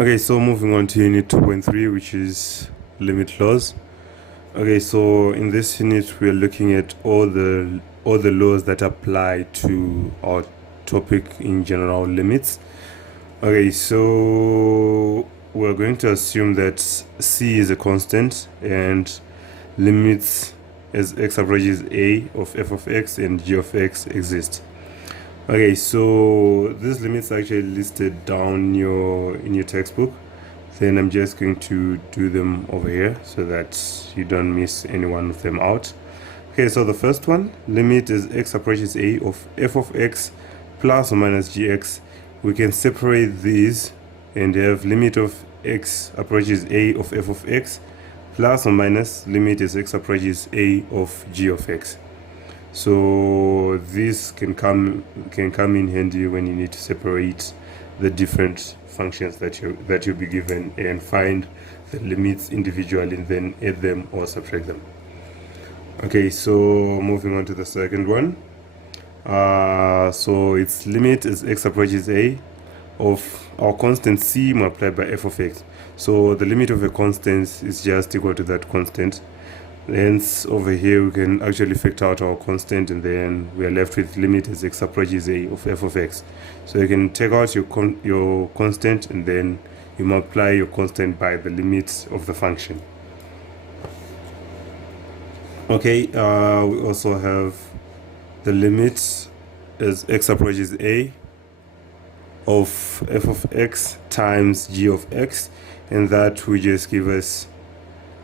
Okay, so moving on to unit 2.3, which is limit laws. Okay, so in this unit we are looking at all the laws that apply to our topic in general, limits. Okay, so we're going to assume that c is a constant and limits as x approaches a of f of x and g of x exist. Okay, so these limits are actually listed down in your textbook. Then I'm just going to do them over here so that you don't miss any one of them out. Okay, so the first one, limit is x approaches a of f of x plus or minus gx. We can separate these and have limit of x approaches a of f of x plus or minus limit is x approaches a of g of x. So this can come in handy when you need to separate the different functions that you'll be given and find the limits individually and then add them or subtract them. Okay, so moving on to the second one. So its limit is x approaches a of our constant c multiplied by f of x. So the limit of a constant is just equal to that constant. Hence over here we can actually factor out our constant and then we are left with limit as x approaches a of f of x. So you can take out your constant and then you multiply your constant by the limit of the function. Okay, we also have the limit as x approaches a of f of x times g of x, and that will just give us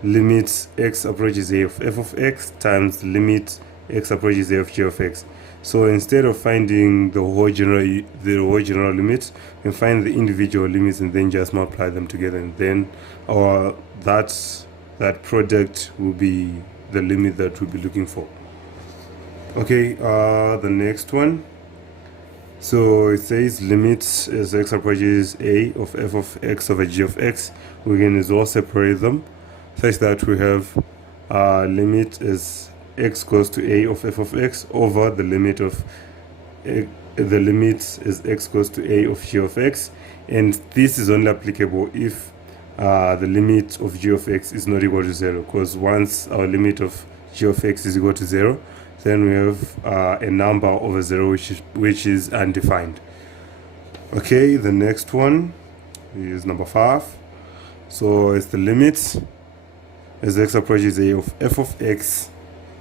limit x approaches a of f of x times limit x approaches a of g of x. So instead of finding the whole general limit, we can find the individual limits and then just multiply them together, and then that product will be the limit that we'll be looking for. Okay, the next one. So it says limit as x approaches a of f of x over g of x. We can as well separate them such that we have limit as x goes to a of f of x over the limit of the limit is x goes to a of g of x, and this is only applicable if the limit of g of x is not equal to 0, because once our limit of g of x is equal to 0, then we have a number over 0 which is undefined. Okay, the next one is number 5. So it's the limit as x approaches a of f of x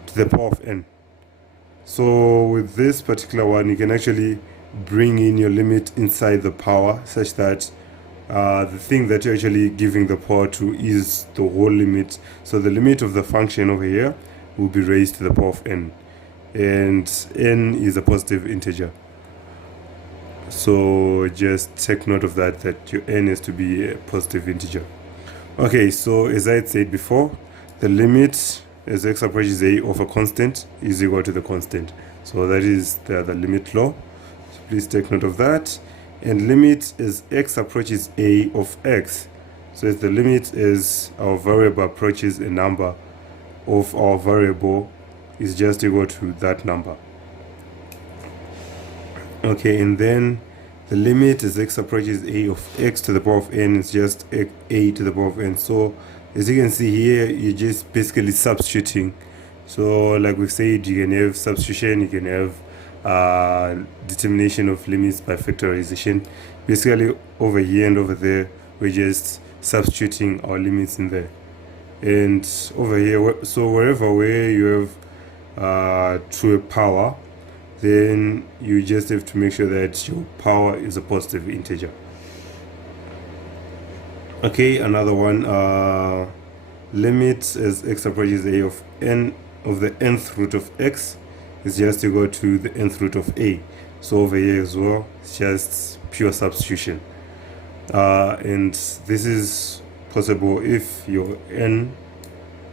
to the power of n. So with this particular one, you can actually bring in your limit inside the power such that the thing that you're actually giving the power to is the whole limit. So the limit of the function over here will be raised to the power of n, and n is a positive integer. So just take note of that your n is to be a positive integer. Okay, so as I had said before, the limit as x approaches a of a constant is equal to the constant. So that is the limit law. So please take note of that. And limit as x approaches a of x. So if the limit is our variable approaches a number of our variable is just equal to that number. Okay, and then the limit as x approaches a of x to the power of n is just a to the power of n. So as you can see here, you're just basically substituting. So like we said, you can have substitution, you can have determination of limits by factorization. Basically over here and over there, we're just substituting our limits in there. And over here, so wherever where you have to a power, then you just have to make sure that your power is a positive integer. Okay, another one, limit as x approaches a of n of the nth root of x is just equal to the nth root of a. So over here as well, it's just pure substitution. And this is possible if your n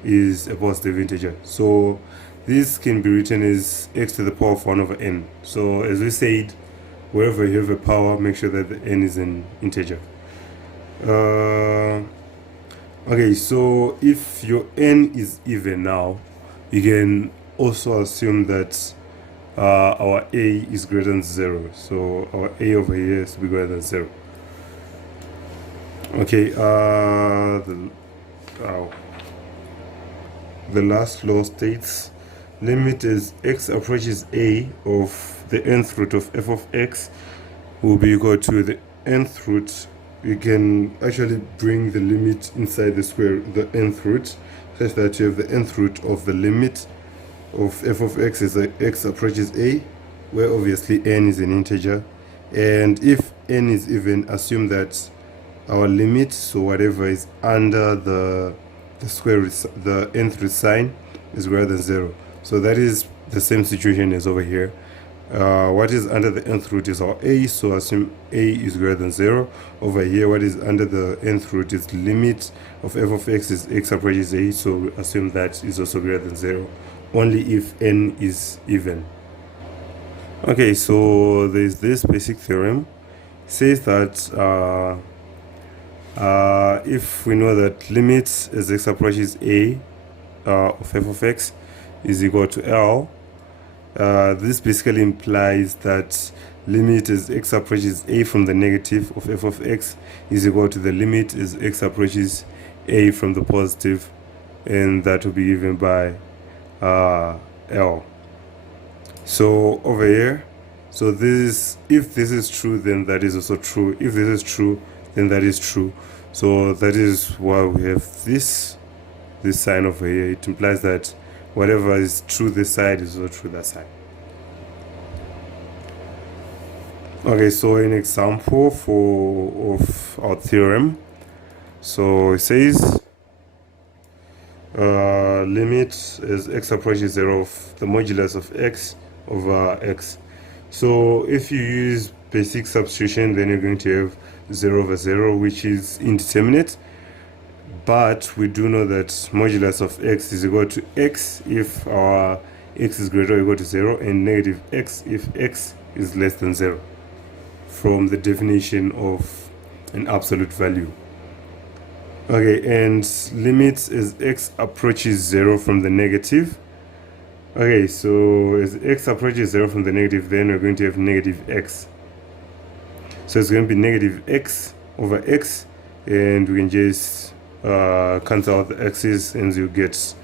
is a positive integer. So this can be written as x to the power of 1 over n. So as we said, wherever you have a power, make sure that the n is an integer. Okay, so if your n is even now, you can also assume that our a is greater than 0. So our a over here is to be greater than 0. Okay, the last law states limit as x approaches a of the nth root of f of x will be equal to the nth root. You can actually bring the limit inside the square, the nth root, such that you have the nth root of the limit of f of x as x approaches a, where obviously n is an integer. And if n is even, assume that our limit, so whatever is under the square root, the nth root sign, is greater than 0. So that is the same situation as over here. What is under the nth root is our a, so assume a is greater than 0. Over here, what is under the nth root is limit of f of x is x approaches a, so assume that is also greater than 0, only if n is even. Okay, so there's this basic theorem. It says that if we know that limit as x approaches a of f of x is equal to L, this basically implies that limit as x approaches a from the negative of f of x is equal to the limit as x approaches a from the positive, and that will be given by L. So over here, so this, if this is true, then that is also true. If this is true, then that is true. So that is why we have this sign over here. It implies that whatever is true this side is also true that side. Okay, so an example of our theorem. So it says limit as x approaches 0 of the modulus of x over x. So if you use basic substitution, then you're going to have 0 over 0, which is indeterminate. But we do know that modulus of x is equal to x if our x is greater or equal to 0, and negative x if x is less than 0, from the definition of an absolute value. Okay, and limit as x approaches 0 from the negative. Okay, so as x approaches 0 from the negative, then we're going to have negative x. So it's going to be negative x over x, and we can just cancel out the x's, and you get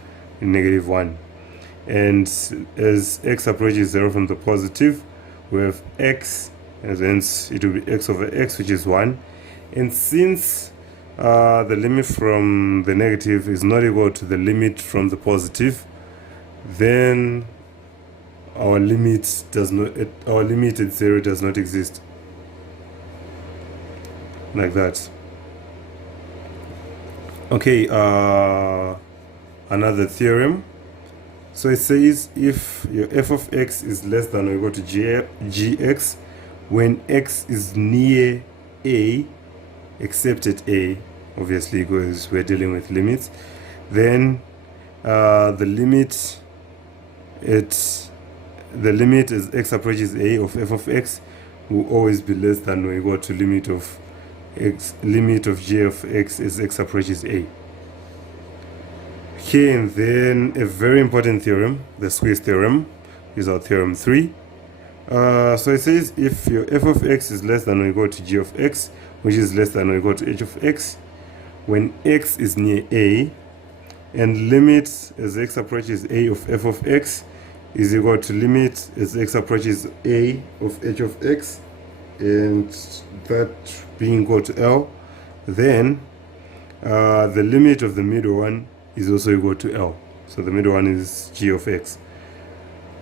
negative 1. And as x approaches 0 from the positive, we have x, and hence it will be x over x, which is 1. And since the limit from the negative is not equal to the limit from the positive, then our limit at 0 does not exist, like that. Okay, another theorem. So it says if your f of x is less than or equal to gx when x is near a, except at a, obviously, because we're dealing with limits, then the limit as x approaches a of f of x will always be less than or equal to limit of g of x as x approaches a. Okay, and then a very important theorem, the squeeze theorem, is our theorem 3. So it says if your f of x is less than or equal to g of x, which is less than or equal to h of x, when x is near a, and limit as x approaches a of f of x is equal to limit as x approaches a of h of x, and that being equal to L, then the limit of the middle one is also equal to L. So the middle one is g of x.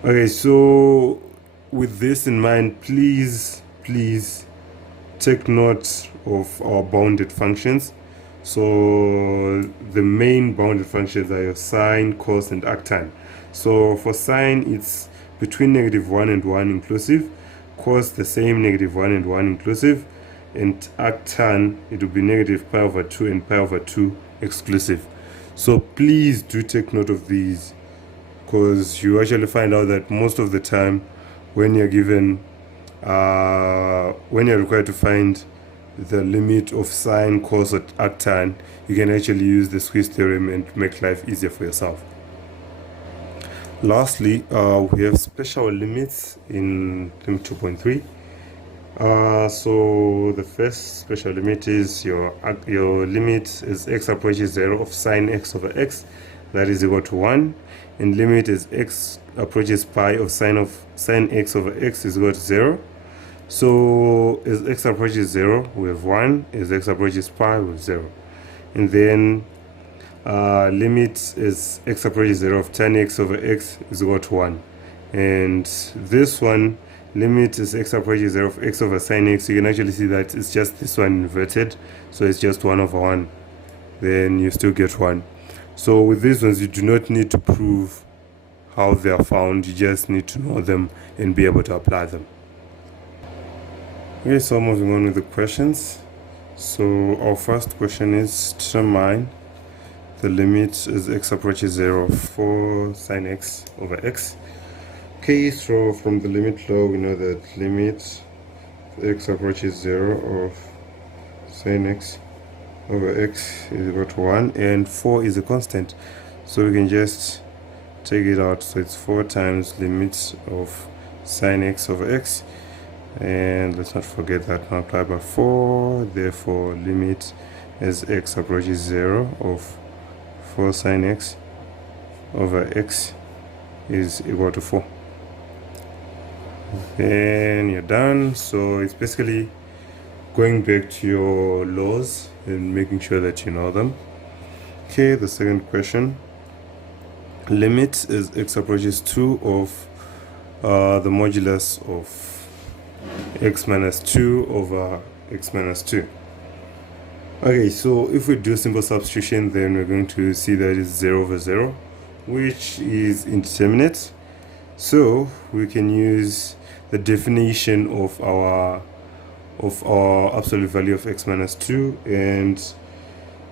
Okay, so with this in mind, please take note of our bounded functions. So the main bounded functions are your sine, cos, and arctan. So for sine, it's between -1 and 1 inclusive. Cos, the same, -1 and 1 inclusive. And arctan, it will be -pi over 2 and pi over 2 exclusive. So please do take note of these, because you actually find out that most of the time when you're given when you're required to find the limit of sine, cos, or arctan, you can actually use the squeeze theorem and make life easier for yourself. Lastly, we have special limits in limit 2.3. So the first special limit is your limit is x approaches 0 of sine x over x, that is equal to 1, and limit is x approaches pi of sine x over x is equal to 0. So as x approaches 0 we have 1, as x approaches pi we have 0, and then limit is x approaches 0 of tan x over x is equal to 1, and this one limit is x approaches 0 of x over sine x. You can actually see that it's just this one inverted, so it's just 1 over 1, then you still get 1. So with these ones you do not need to prove how they are found, you just need to know them and be able to apply them. Okay, so moving on with the questions. So our first question is determine the limit as x approaches 0 for sine x over x. Okay, so from the limit law we know that limit x approaches 0 of sine x over x is equal to 1, and 4 is a constant, so we can just take it out, so it's 4 times limit of sine x over x, and let's not forget that multiply by 4, therefore limit as x approaches 0 of 4 sine x over x is equal to 4. Then you're done. So it's basically going back to your laws and making sure that you know them. Okay, the second question, limit as x approaches 2 of the modulus of x minus 2 over x minus 2. Okay, so if we do simple substitution, then we're going to see that it's 0 over 0, which is indeterminate. So we can use the definition of our absolute value of x minus 2, and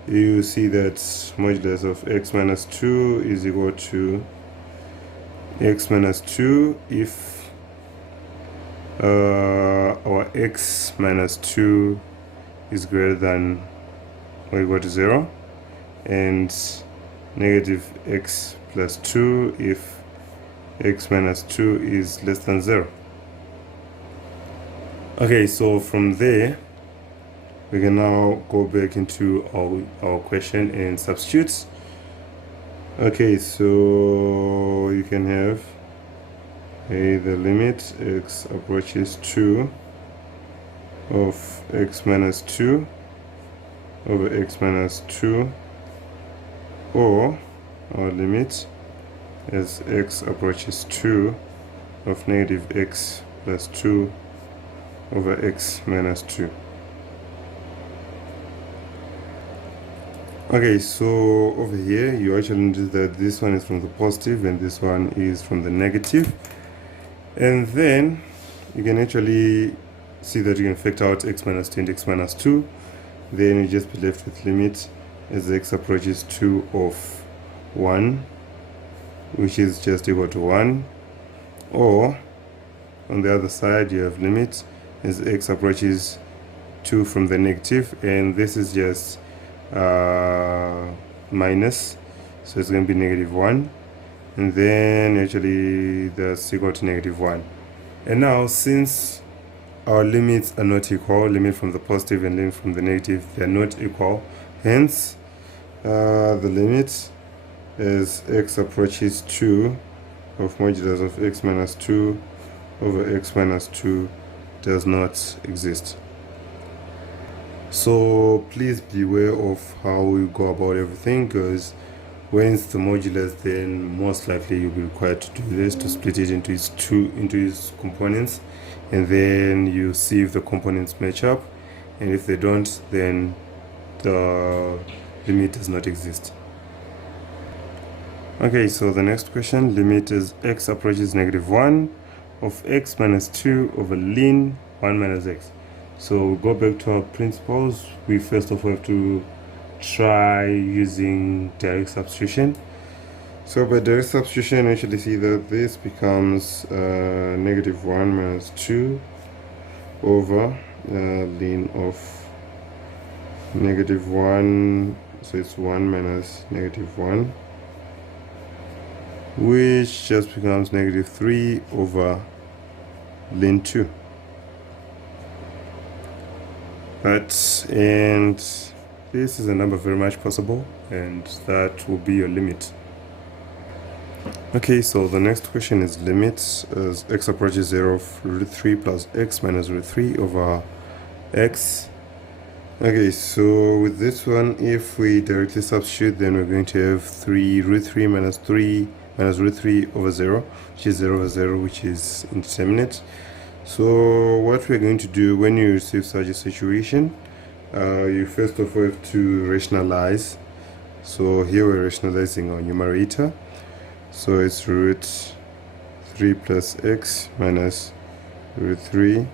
you see that modulus of x minus 2 is equal to x minus 2 if our x minus 2 is greater than or equal to 0, and negative x plus 2 if x minus 2 is less than 0. Okay, so from there we can now go back into our question and substitute. Okay, so you can have the limit x approaches 2 of x minus 2 over x minus 2, or our limit as x approaches 2 of negative x plus 2 over x minus 2. Okay, so over here you actually notice that this one is from the positive and this one is from the negative, and then you can actually see that you can factor out x minus 2 and x minus 2. Then you just be left with limit as x approaches 2 of 1, which is just equal to 1, or on the other side you have limit as x approaches 2 from the negative, and this is just minus, so it's going to be negative 1, and then actually that's equal to negative 1. And now since our limits are not equal, limit from the positive and limit from the negative, they are not equal, hence the limit as x approaches 2 of modulus of x minus 2 over x minus 2 does not exist. So please beware of how we go about everything, because when it's the modulus, then most likely you'll be required to do this, to split it into its components, and then you see if the components match up, and if they don't, then the limit does not exist. Okay, so the next question, limit is x approaches negative 1 of x minus 2 over ln 1 minus x. So we go back to our principles. We first of all have to try using direct substitution. So by direct substitution, we actually see that this becomes negative 1 minus 2 over ln of negative 1, so it's 1 minus negative 1, which just becomes negative 3 over ln 2. right? And this is a number very much possible, and that will be your limit. Okay, so the next question is limit as x approaches 0 of root 3 plus x minus root 3 over x. Okay, so with this one, if we directly substitute, then we're going to have 3 root 3 minus root 3 over 0, which is 0 over 0, which is indeterminate. So what we're going to do when you receive such a situation, you first of all have to rationalize. So here we're rationalizing our numerator. So it's root 3 plus x minus root 3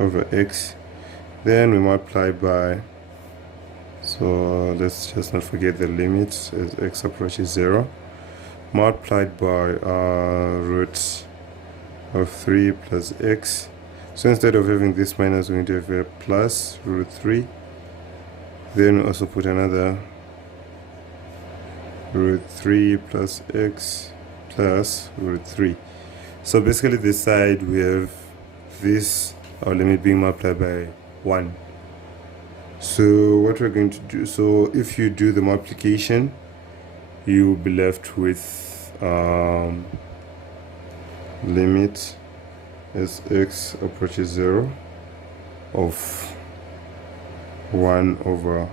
over x. Then we multiply by, so let's just not forget the limits as x approaches 0, multiplied by root of 3 plus x. So instead of having this minus, we're going to have a plus root 3. Then also put another root 3 plus x plus root 3. So basically this side we have this, our limit being multiplied by 1. So what we're going to do, so if you do the multiplication, you will be left with limit as x approaches 0 of 1 over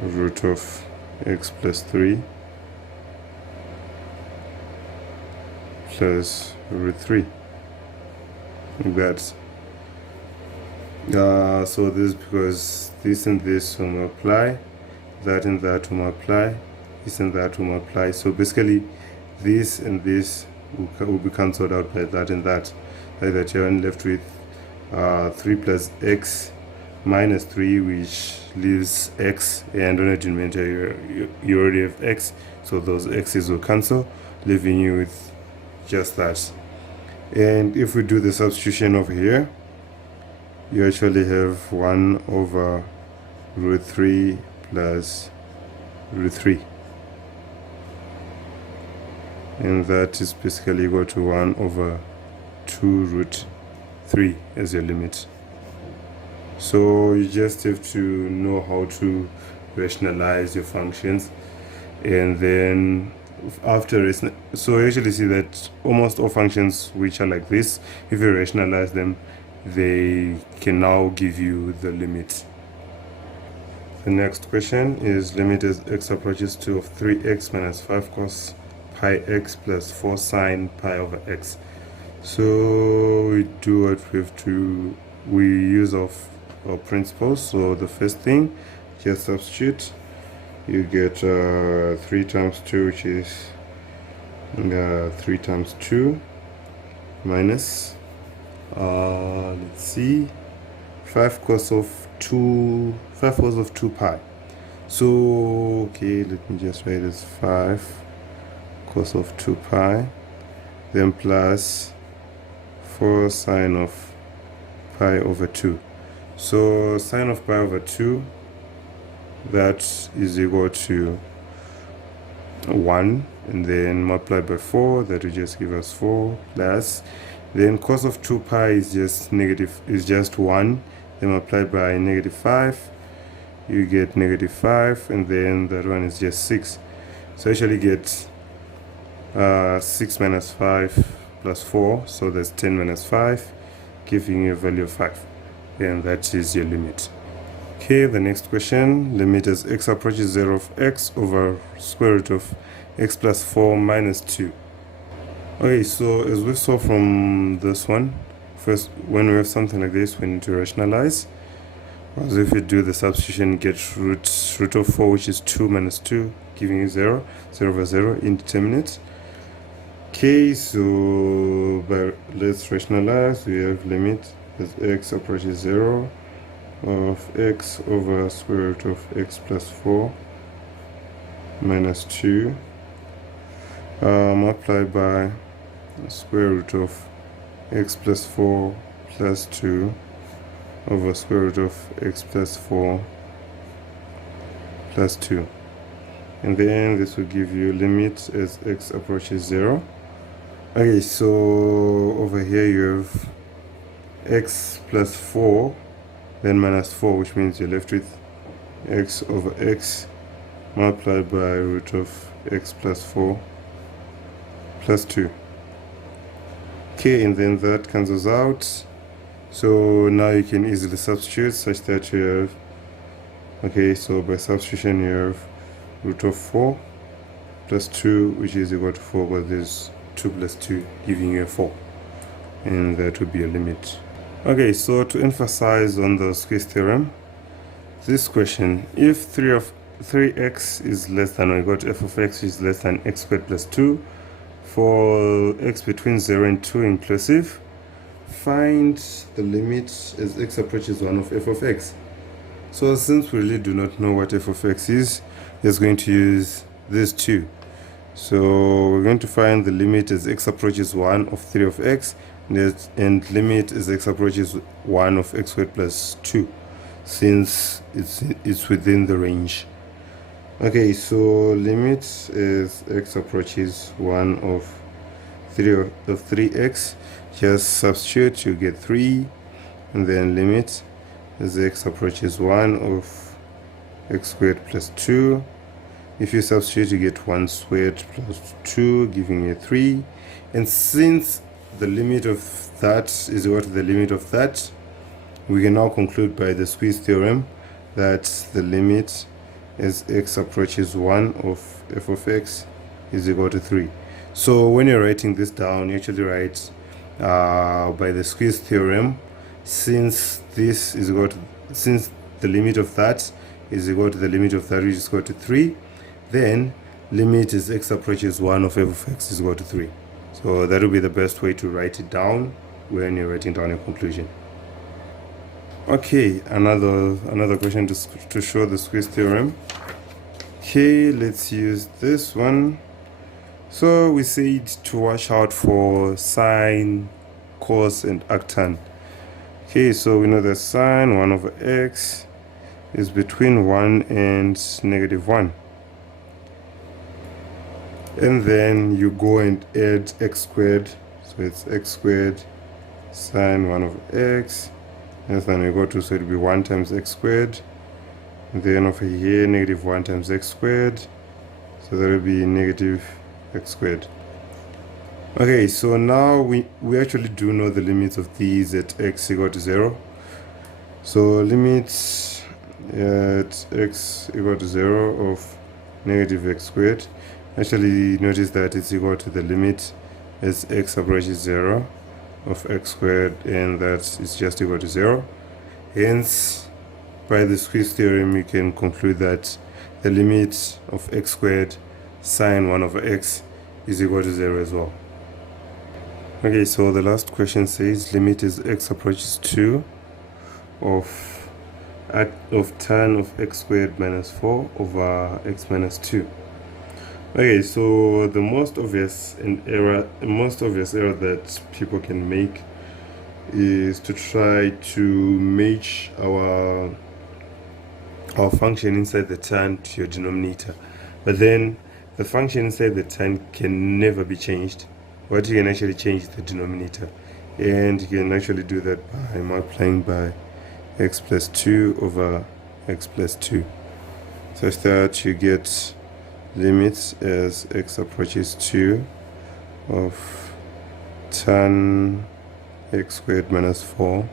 root of x plus 3 plus root 3, like that. So this is because this and this will multiply, that and that will multiply, this and that will multiply. So basically this and this will be cancelled out by that and that, like that. You're left with 3 plus x minus 3, which leaves x, and on a denominator you already have x, so those x's will cancel, leaving you with just that. And if we do the substitution over here, you actually have 1 over root 3 plus root 3, and that is basically equal to 1 over 2 root 3 as your limit. So you just have to know how to rationalize your functions, and then after so you actually see that almost all functions which are like this, if you rationalize them, they can now give you the limit. The next question is limit as x approaches to of 3x minus 5 cos pi x plus 4 sine pi over x. So we do what we have to, we use our principles. So the first thing, just substitute. You get 3 times 2, which is 3 times 2 minus let's see, 5 cos of 2 pi. So okay, let me just write this 5 cos of 2 pi, then plus 4 sine of pi over 2. So sine of pi over 2, that is equal to 1, and then multiplied by 4, that will just give us 4, plus then cos of 2 pi is just negative, is just 1, then multiplied by negative 5, you get negative 5, and then that one is just 6. So actually get 6 minus 5 plus 4, so that's 10 minus 5, giving you a value of 5, and that is your limit. Okay, the next question, limit as x approaches 0 of x over square root of x plus 4 minus 2. Okay, so as we saw from this one, first, when we have something like this, we need to rationalize. As if you do the substitution, you get root of 4, which is 2 minus 2, giving you 0, 0 over 0, indeterminate. Okay, so let's rationalize. We have limit as x approaches 0 of x over square root of x plus 4 minus 2 multiplied by square root of x plus 4 plus 2 over square root of x plus 4 plus 2, and then this will give you limit as x approaches 0. Okay, so over here you have x plus 4 then minus 4, which means you're left with x over x multiplied by root of x plus 4 plus 2. Okay, and then that cancels out. So now you can easily substitute such that you have, okay, so by substitution you have root of 4 plus 2, which is equal to 4, but there's 2 plus 2 giving you a 4, and that would be your limit. Okay, so to emphasize on the squeeze theorem, this question, if 3x is less than or equal to f of x is less than x squared plus 2 for x between 0 and 2 inclusive, find the limit as x approaches 1 of f of x. So since we really do not know what f of x is, just going to use this 2. So we're going to find the limit as x approaches 1 of 3 of x, and limit as x approaches 1 of x squared plus 2, since it's within the range. Okay, so limit as x approaches 1 of 3x, just substitute, you get 3, and then limit as x approaches 1 of x squared plus 2. If you substitute, you get 1 squared plus 2, giving you 3. And since the limit of that is equal to the limit of that, we can now conclude by the squeeze theorem that the limit as x approaches 1 of f of x is equal to 3. So when you're writing this down, you actually write by the squeeze theorem, since this is equal to, since the limit of that is equal to the limit of that, which is equal to 3, then limit as x approaches 1 of f of x is equal to 3. So that will be the best way to write it down when you're writing down a conclusion. Okay, another question to show the squeeze theorem. Okay, let's use this one. So we said to watch out for sine, cos, and arctan. Okay, so we know that sine 1 over x is between 1 and negative 1. And then you go and add x squared, so it's x squared sine 1 over x, and then we go to, so it will be 1 times x squared, and then over here negative 1 times x squared, so that will be negative x squared. Okay, so now we actually do know the limits of these at x equal to 0. So limits at x equal to 0 of negative x squared, actually notice that it's equal to the limit as x approaches 0 of x squared, and that is just equal to 0. Hence, by the squeeze theorem, you can conclude that the limit of x squared sine 1 over x is equal to 0 as well. Okay, so the last question says limit is x approaches 2 of tan of x squared minus 4 over x minus 2. Okay, so the most obvious error that people can make is to try to match our function inside the tan to your denominator, but then the function inside the tan can never be changed. What you can actually change is the denominator, and you can actually do that by multiplying by x plus 2 over x plus 2, such that you get limits as x approaches 2 of tan x squared minus 4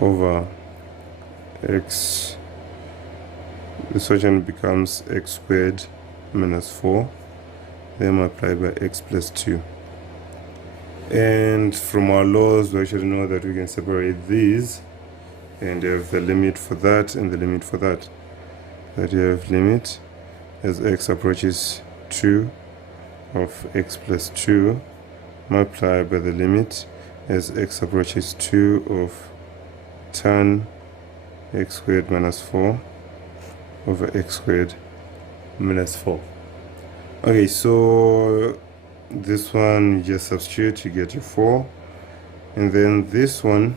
over x, this one becomes x squared minus 4, then multiplied by x plus 2. And from our laws, we actually know that we can separate these and have the limit for that and the limit for that. That you have limit as x approaches 2 of x plus 2 multiplied by the limit as x approaches 2 of tan x squared minus 4 over x squared minus 4. Okay, so this one you just substitute, you get your 4, and then this one,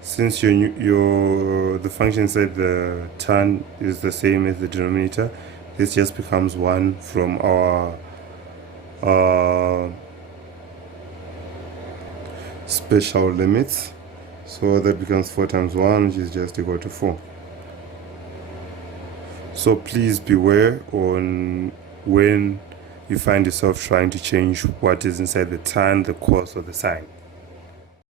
since the function inside the tan is the same as the denominator, this just becomes 1 from our special limits. So that becomes 4 times 1, which is just equal to 4. So please beware on when you find yourself trying to change what is inside the tan, the cos, or the sine.